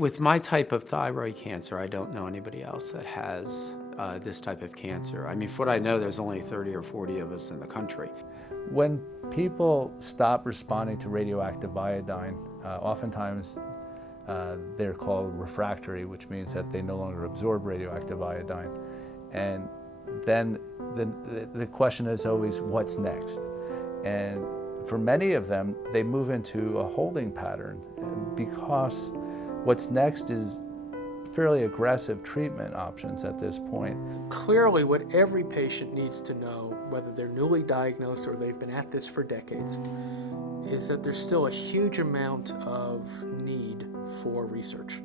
With my type of thyroid cancer, I don't know anybody else that has this type of cancer. I mean, for what I know, there's only 30 or 40 of us in the country. When people stop responding to radioactive iodine, oftentimes they're called refractory, which means that they no longer absorb radioactive iodine. And then the question is always, what's next? And for many of them, they move into a holding pattern because what's next is fairly aggressive treatment options at this point. Clearly, what every patient needs to know, whether they're newly diagnosed or they've been at this for decades, is that there's still a huge amount of need for research.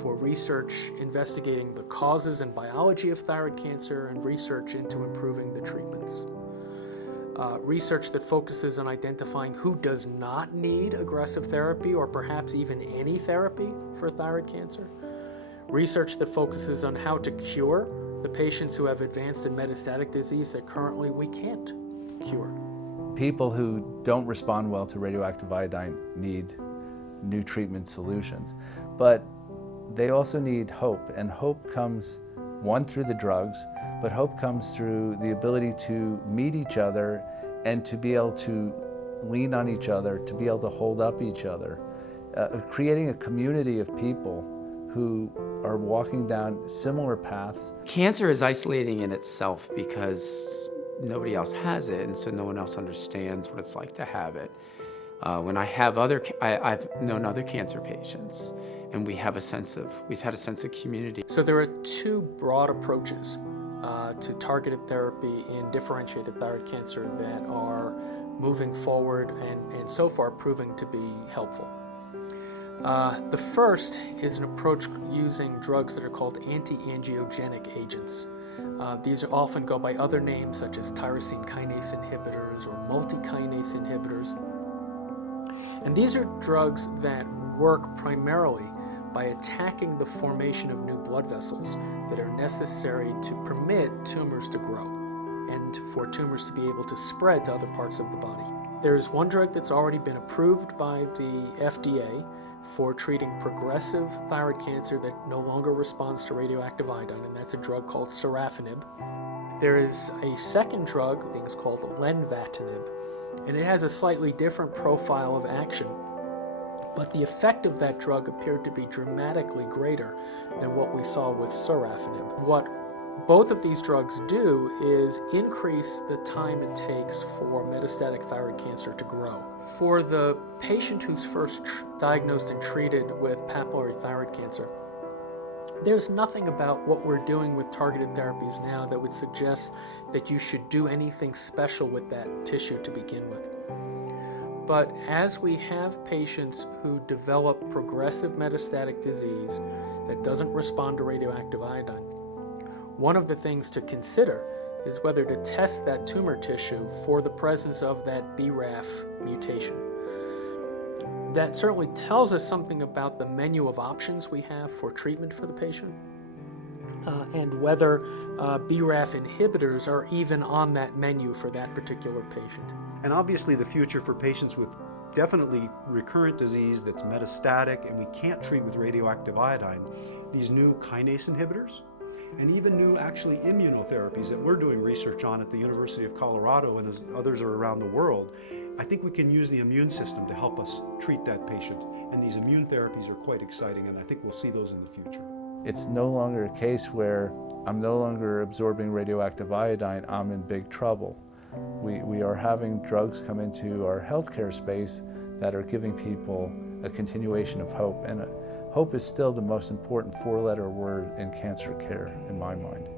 For research investigating the causes and biology of thyroid cancer and research into improving the treatments. Research that focuses on identifying who does not need aggressive therapy or perhaps even any therapy for thyroid cancer. Research that focuses on how to cure the patients who have advanced and metastatic disease that currently we can't cure. People who don't respond well to radioactive iodine need new treatment solutions, but they also need hope, and hope comes, one, through the drugs, but hope comes through the ability to meet each other and to be able to lean on each other, to be able to hold up each other, creating a community of people who are walking down similar paths. Cancer is isolating in itself because nobody else has it, and so no one else understands what it's like to have it. When I have I've known other cancer patients, and we've had a sense of community. So there are two broad approaches to targeted therapy in differentiated thyroid cancer that are moving forward and so far proving to be helpful. The first is an approach using drugs that are called anti-angiogenic agents. These often go by other names such as tyrosine kinase inhibitors or multi-kinase inhibitors. And these are drugs that work primarily by attacking the formation of new blood vessels that are necessary to permit tumors to grow and for tumors to be able to spread to other parts of the body. There's one drug that's already been approved by the FDA for treating progressive thyroid cancer that no longer responds to radioactive iodine, and that's a drug called sorafenib. There is a second drug, I think it's called lenvatinib, and it has a slightly different profile of action. But the effect of that drug appeared to be dramatically greater than what we saw with sorafenib. What both of these drugs do is increase the time it takes for metastatic thyroid cancer to grow. For the patient who's first diagnosed and treated with papillary thyroid cancer, there's nothing about what we're doing with targeted therapies now that would suggest that you should do anything special with that tissue to begin with. But as we have patients who develop progressive metastatic disease that doesn't respond to radioactive iodine, one of the things to consider is whether to test that tumor tissue for the presence of that BRAF mutation. That certainly tells us something about the menu of options we have for treatment for the patient, and whether BRAF inhibitors are even on that menu for that particular patient. And obviously the future for patients with definitely recurrent disease that's metastatic and we can't treat with radioactive iodine, these new kinase inhibitors, and even new actually immunotherapies that we're doing research on at the University of Colorado and as others are around the world, I think we can use the immune system to help us treat that patient. And these immune therapies are quite exciting, and I think we'll see those in the future. It's no longer a case where I'm no longer absorbing radioactive iodine, I'm in big trouble. We are having drugs come into our healthcare space that are giving people a continuation of hope, and hope is still the most important four-letter word in cancer care in my mind.